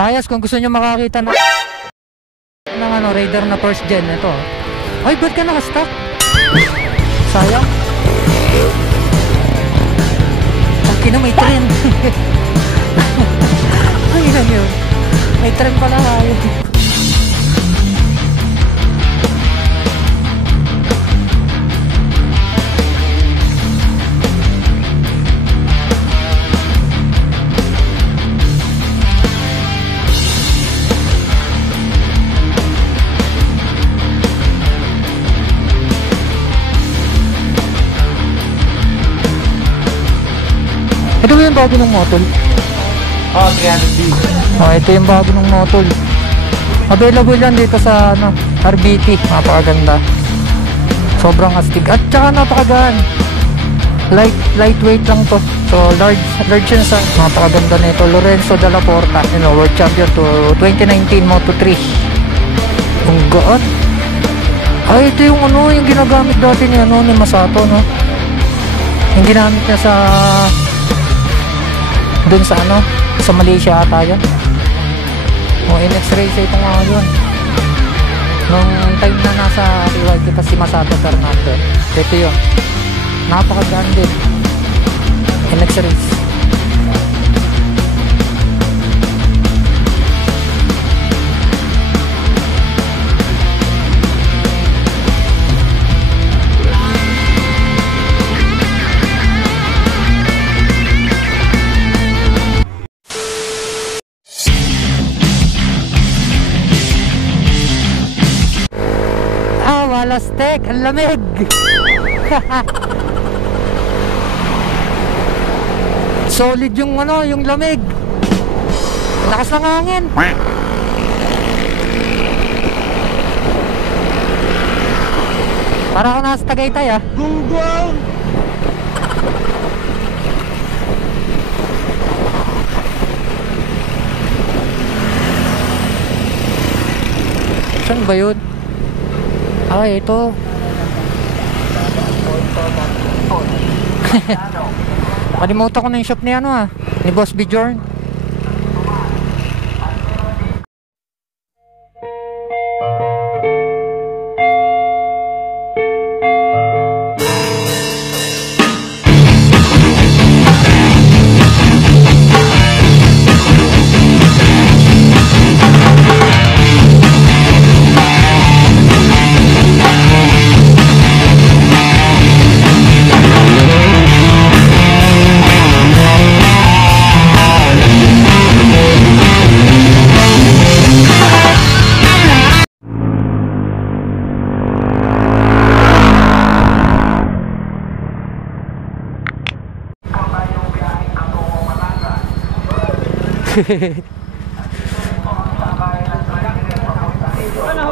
Ayos, kung gusto nyo makakita ng ano, Raider na first gen, ito. Ay, ba't ka nakastock? Sayang. Pagkina may trend. Ay, lang yun. May trend pala kayo. Ito yung bago ng Motol. 300D. Ito yung bago ng Motol. Available yan dito sa ano, RBT. Napakaganda. Sobrang astig. At saka napakagaan. Lightweight lang to. So large yan sa napakaganda nito. Lorenzo Dalla Porta, World Champion to 2019 Moto3. Ang gaan. Ay, ito yung ano, yung ginagamit dati ni Masato, no? Yung ginamit niya sa dun sa sa Malaysia ata yan. NX Race ito nga yun. Nung time na nasa rival kita si Masato Fernando, ito yun. Napakagaan din. NX Race. Lastek, ang lamig. Solid yung yung lamig. Lakas ng hangin. Para ako nasa Tagaytay Google. Saan ba yun? Ay, ito. Malimutan ko na yung shop ni ni Boss Bjorn.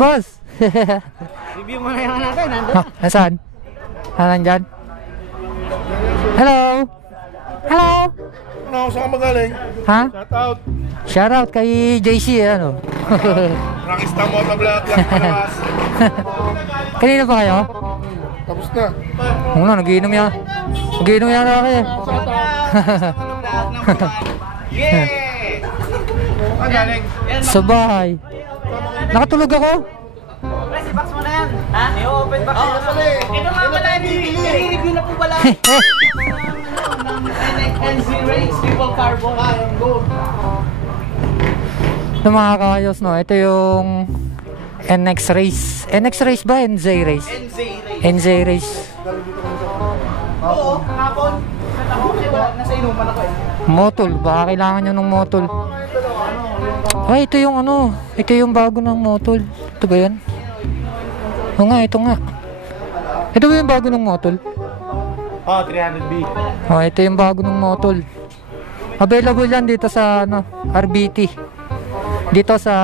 Boss! Review mo na yung natin, nandun. Nasaan? Nandyan? Hello? Hello? Saan ka magaling? Ha? Shout out. Shout out kay JC, Rockstar Motovlog lang palawas. Kanina pa kayo? Tapos na. Nagiinom yan. Nagiinom yan ako eh. Yeah! Ang galing. Sa bahay. Nakatulog ako. Press, i-box mo na yan. Ha? I-open box na pala eh. Ito nga pala, i-review na po pala. NZ Race, People Carbon. Yung gold. Ito mga kakayos, ito yung NX Race. NX Race ba? NZ Race? NZ Race. Oo, hapon. Nasa inuman ako eh. Motol, baka kailangan nyo ng Motol. Ay, ito yung ito yung bago ng Motol. Ito ba yan? Oo nga, ito nga. Ito ba yung bago ng Motol? 300B. Ito yung bago ng Motol. Available yan dito sa RBT. Dito sa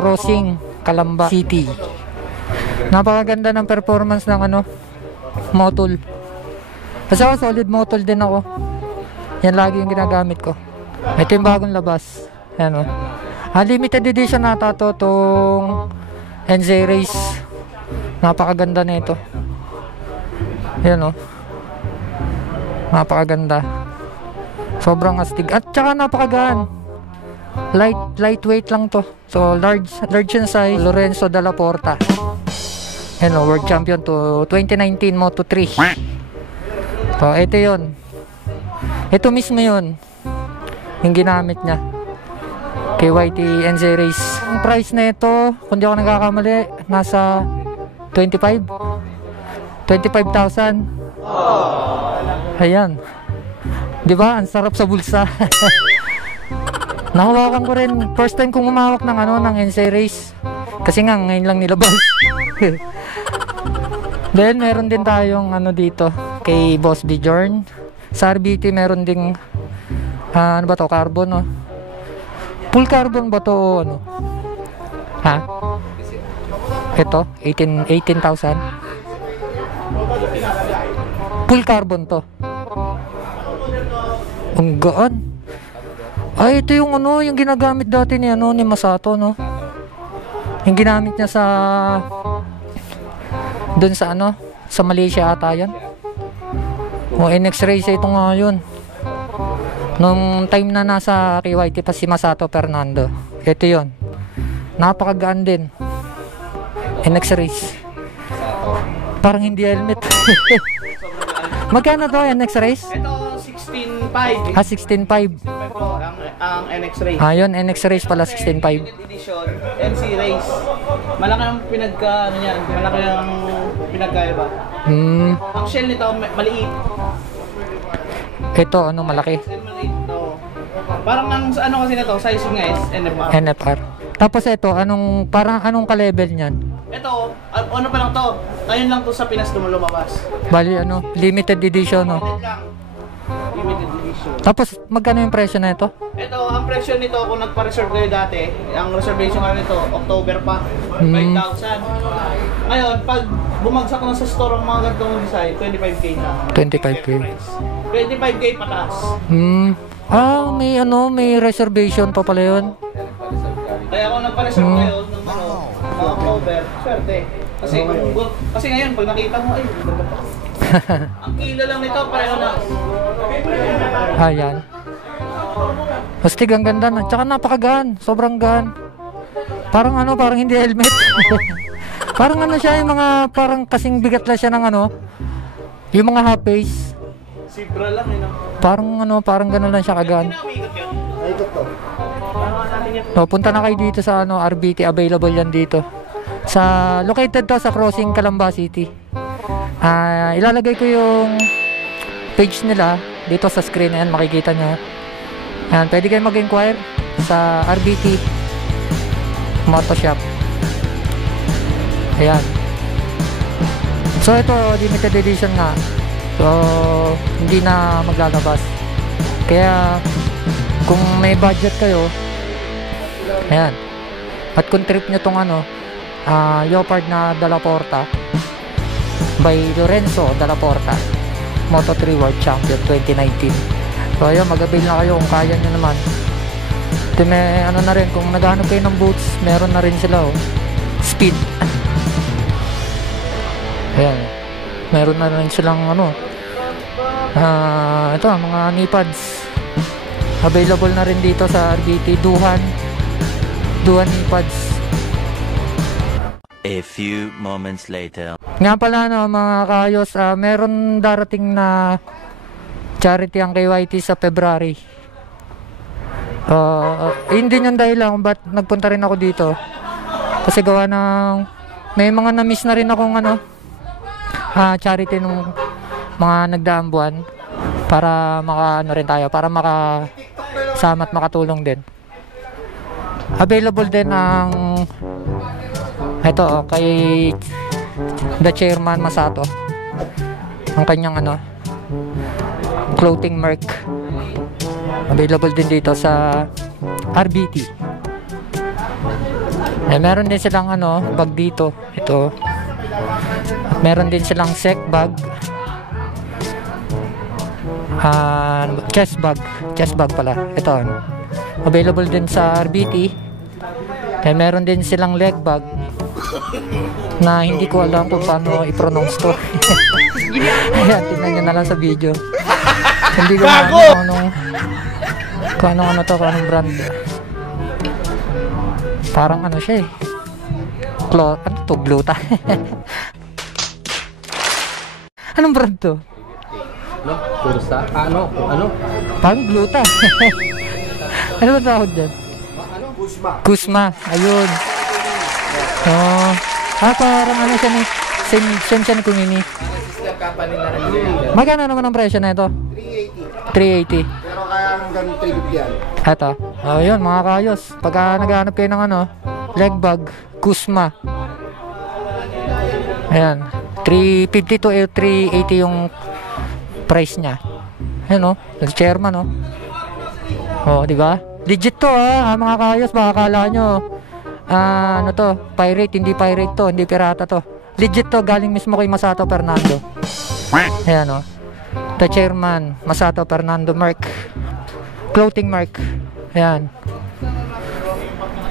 Crossing, Calamba City. Napakaganda ng performance ng Motol. Kasi ako solid Motol din ako. Yan lagi yung ginagamit ko. Ito yung bagong labas. Ayan limited edition nata tong NZ Race. Napakaganda nito. Ayan Napakaganda. Sobrang astig. At saka napakagaan. lightweight lang to. So large in size. Lorenzo Dalla Porta. Ano, world champion to 2019 Moto3. So ito yun. Ito mismo yun yung ginamit niya. KYT NZ Race. Ang price na ito, kung di ako nagkakamali, nasa 25,000. Ayan. 'Di ba? Ang sarap sa bulsa. Nahawakan ko rin. First time kong humawak ng ng NZ Race. Kasi nga ngayon lang nilabas. Then meron din tayong dito kay Boss Bjorn. Sa RBT meron ding ano ba to? Carbon, no? Full carbon ba to o ano? Ha? Ito, 18,000. Full carbon to. Ang gaan. Ay, ito yung yung ginagamit dati ni ni Masato, no? Yung ginamit niya sa doon sa sa Malaysia ata yan. O NX Race ito nga yun. Nung time na nasa KYT pa si Masato Fernando. Ito yun. Napakagaan din. NX Race. Parang hindi helmet. Magkano to NX Race? Ito 16.5. 16.5. Ang NX Race. Yun, NX Race pala 16.5. Edition, NC Race. Malaki ang malaki ang pinagkaiba. Ang shell nito maliit. Ito, malaki. Maliit to. Parang ang kasi na to, size nga is NFR. NFR. Tapos ito, anong ka-level niyan? Ito, ano pa lang to? Ngayon lang to sa Pinas lumabas. Bali limited edition, no? Limited lang. Limited edition. Tapos magkano yung presyo na ito? Ito, ang presyo nito kung nagpa-reserve kayo dati, ang reservation nga nito, October pa, 5,000. Ngayon, pag bumagsak na sa store ang mga ganitong design, 25k na. 25k. 25k pataas. May reservation pa pala yun. Kaya kung nagpa-reserve kayo ng October, swerte. Kasi ngayon, pag nakita mo, ay, ganda pa. Ang kilo lang nito, pareho na. Ayan. Mastig, ang ganda na. Tsaka napakagaan. Sobrang gaan. Parang parang hindi helmet. Parang siya, yung mga, parang kasing bigat lang siya ng yung mga half face. Sibra lang, Parang gano'n lang siya kagaan. Ikot to. Punta na kayo dito sa RBT, available yan dito. Located to sa Crossing, Calamba City. Ilalagay ko yung page nila dito sa screen na yan, makikita nyo. Ayan, pwede kayo mag-inquire sa RBT Moto Shop. Ayan. So ito, limited edition nga. So hindi na maglalabas. Kaya kung may budget kayo, ayan. At kung trip nyo tong Leopard na Dalla Porta by Lorenzo Dalla Porta, Moto3 World Champion 2019. So ayun, mag-avail na kayo kung kaya nyo naman. Ito may na rin, kung naghahanap kayo ng boots, meron na rin sila speed. Ayan, meron na rin silang ito mga knee pads. Available na rin dito sa RBT. Duhan knee pads. A few moments later. Nga pala mga kaayos, meron darating na charity ang KYT sa February. Hindi yung dahilan kung ba't nagpunta rin ako dito. Kasi gawa ng may mga na-miss na rin akong charity nung mga nagdaang buwan, para rin tayo, para makasama at makatulong din. Available din ang ito kay the chairman Masato, ang kanyang clothing merch. Available din dito sa RBT. Meron din silang bag dito. Ito. At meron din silang sec bag. Chest bag pala. Ito. Available din sa RBT. Meron din silang leg bag na hindi ko alam kung paano i-pronounce to. Ayan, tingnan nyo na lang sa video. Hindi ko alam kung anong brand. Parang ano siya eh. Ano to? Gluta. Anong brand to? No? Kursa? Ano? Parang gluta. Ano ba tawag dyan? Kusma. Ayun. Oh. Parang ano siya ni same siya ni Kumini. Sister company na rin. Magkano naman ang presyo na ito? 380. Pero kaya hanggang 350 yan. Ito. Ayun mga kayos. Pagka naghahanap kayo ng ano, leg bag, Kusma. Ayan. 350 to 380 yung price niya. Ayan o. Nag-chairman o. O, di ba? Legit to mga kayos. Baka akala nyo, ano to, pirate, hindi pirate to, hindi pirata to. Legit to, galing mismo kay Masato Fernando. Ayan o. The chairman, Masato Fernando Mark. Clothing Mark. Ayan.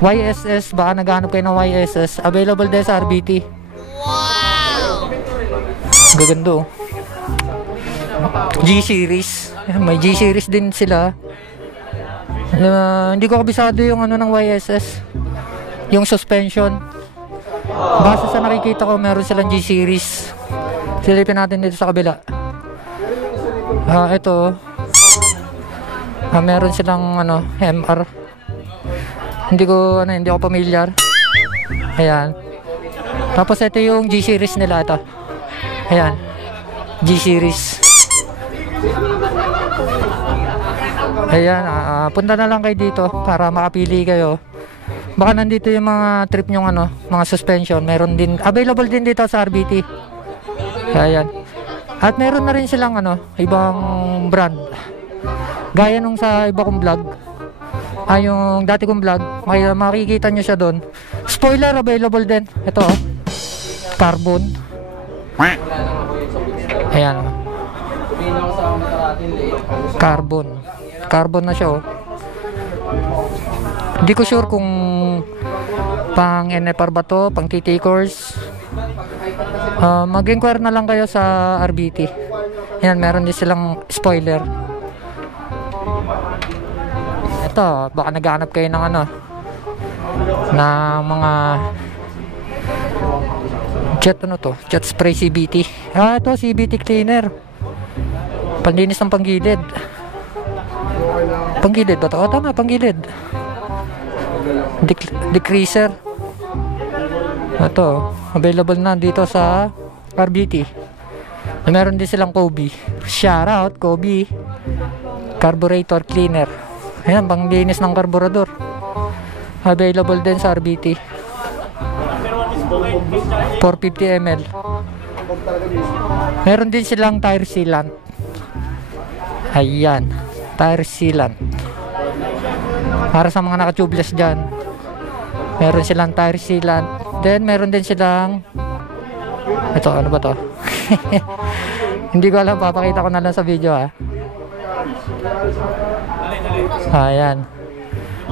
YSS, baka naghanap kayo ng YSS. Available din sa RBT. Wow! Gaganda oh. G-Series. May G-Series din sila. Hindi ko kabisado yung ano ng YSS. Yung suspension. Basta sa nakikita ko, meron silang G-Series. Silipin natin dito sa kabila. Ito. Meron silang ano, MR. Hindi ko familiar. Ayan. Tapos ito yung G-Series nila ito. Ayan. G-Series. Ayan, punta na lang kayo dito para makapili kayo. Baka nandito yung mga trip nyong ano, mga suspension. Meron din, available din dito sa RBT. Ayan. At meron na rin silang ano, ibang brand. Gaya nung sa iba kong vlog. Yung dati kong vlog, makikita nyo siya doon. Spoiler available din. Ito oh. Carbon. Ayan oh. Carbon na siya oh. Hindi ko sure kung pang NFR ba to, pang TT course. Mag-inquire na lang kayo sa RBT. Ayan, meron din silang spoiler. Ito, baka naghahanap kayo ng ano, na mga jet spray CBT. Ito CBT cleaner, panlinis ng panggilid. Panggilid ba ito? Tama, panggilid. Decreaser. Ito, available na dito sa RBT. Meron din silang Kobe. Shout out Kobe. Carburetor cleaner. Ayan, panglinis ng karburador. Available din sa RBT. 450 ml. Meron din silang tire sealant. Ayan, tire sealant. Para sa mga naka-tubeless dyan. Meron silang tire sealant. Then meron din silang, ito, ano ba to? Hindi ko alam, papakita ko na lang sa video ayan.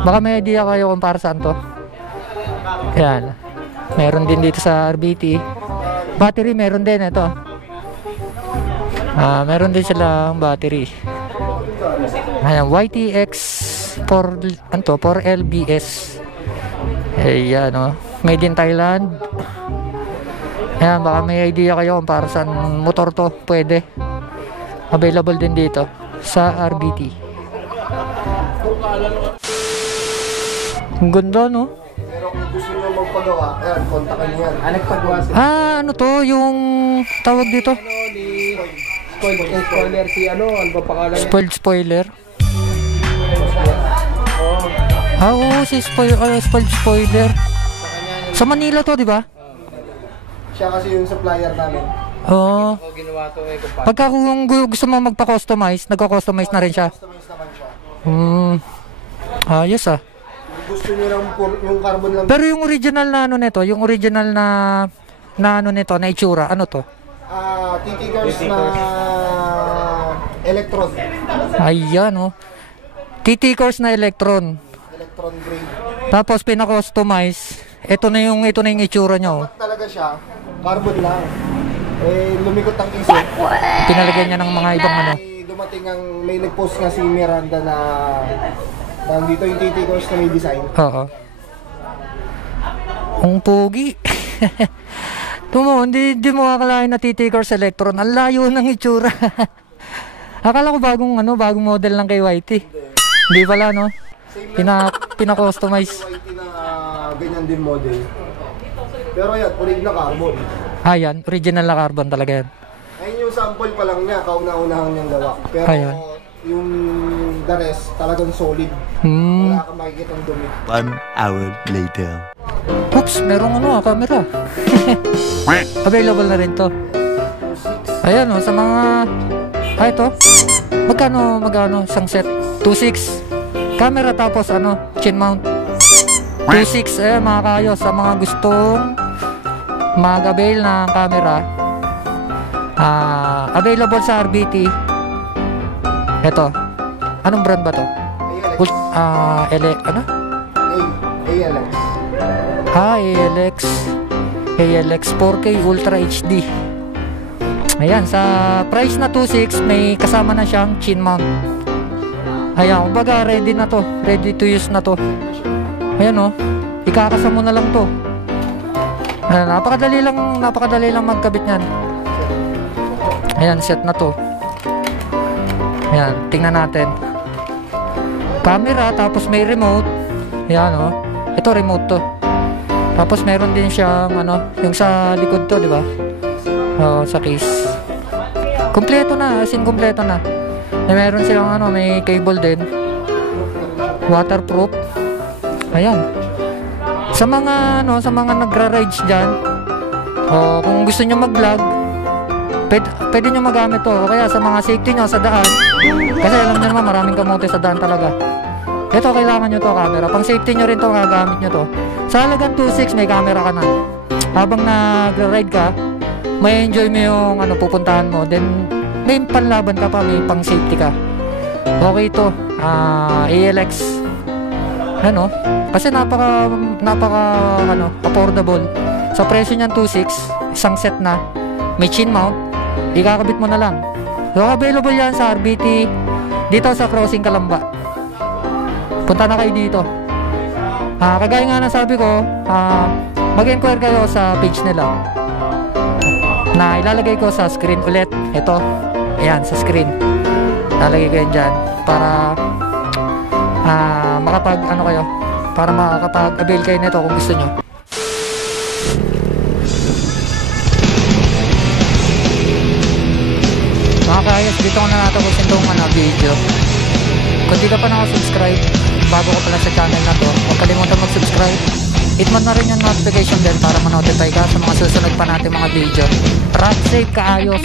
Baka may idea kayo kung para saan to. Ayan. Meron din dito sa RBT. Battery meron din ito. Meron din silang battery. Ayan, YTX 4LBS. Ayan o. Made in Thailand. Ayan, baka may idea kayo kung para saan motor to. Pwede. Available din dito sa RBT. Ang ganda no? Pero kung gusto nyo magpagawa, ayan, kontakin nyo yan. Nagpagawa sila. Ano to? Yung tawag dito? Spoiler si ano ba pangalan niya? Spoiler. Oo, si spoiler. Sa Manila to, di ba? Siya kasi yung supplier namin. Oo. Ako ginawa to kumpanya. Pagka kung gusto mo magpa-customize, nagko-customize na rin siya. Customize naman siya. Ayos ah. Kung gusto nyo lang yung carbon lang. Pero yung original na ano nito, yung original na ano nito, na itsura, ano to? TT cars na Electron. Ayan oh. TT course na Electron. Electron grade. Tapos pina-customize. Ito na yung itsura niya oh. Talaga siya, carbon lang. Lumikot ang isip. Pinalagyan niya ng mga ibang ano. Dumating ang, may nag-post nga si Miranda na dito yung TT course na may design. Oo. Ang pogi. Tumo, hindi mo akalain na TT Cars Electron. Ang layo ng itsura. Akala ko bagong model lang kay YT. Hindi pala, no? Pina-customize. YT na ganyan din model. Pero yan, original carbon. Yan. Original na carbon talaga yan. Ayun yung sample pa lang niya, kauna-unahan niyang gawa. Pero Ayan. yung the rest, talagang solid. Wala kang makikita ng dumi. 1 hour later. Oops, merong camera. Available na rin to. Ayan o, sa mga... ito. Magkano, isang set? 2.6. Camera tapos chin mount. 2.6, mga kayo, sa mga gustong mag-avail ng camera. Available sa RBT. Ito. Anong brand ba to? ALX. ALX 4K Ultra HD. Ayan, sa price na 2.6 may kasama na siyang chin mount. Ayan, kumbaga ready na to, ready to use na to. Ayan ikakasa mo na lang to. Ayan, napakadali lang magkabit niyan. Ayan, set na to. Ayan, tingnan natin. Camera, tapos may remote. Ayan ito remote to. Tapos meron din siyang yung sa likod to, di ba? Sa case. Kompleto na, as in kompleto na. Meron silang may cable din. Waterproof. Ayan. Sa mga nagra-rides diyan, kung gusto niyo mag-vlog, pwede niyo magamit to. O kaya sa mga safety niyo sa daan. Kasi alam niyo naman maraming kamote sa daan talaga. Ito kailangan niyo to camera. Pang safety niyo rin to, gagamit niyo to. Sa halagang 2.6 may camera ka na. Habang nagra-ride ka, may enjoy mo yung pupuntahan mo. Then may panlaban ka pa, may pang safety ka. Okay ito. ALX. Kasi napaka affordable. Sa presyo niyan 2.6, isang set na. May chin mount. Ikakabit mo na lang. So available yan sa RBT dito sa Crossing Calamba. Punta na kayo dito. Kagaya nga na sabi ko, mag-inquire kayo sa page nila na ilalagay ko sa screen ulit. Ito, ayan, sa screen lalagay ko yan dyan para makapag-avail kayo nito kung gusto nyo. Mga kayas, dito ko na natapusin itong video. Kung di ka pa nakasubscribe, bago ka pala sa channel na to, huwag kalimutan mag-subscribe. Hit mo na rin yung notification bell para ma-notify ka sa mga susunod pa natin mga video. Ride safe ka, ayos.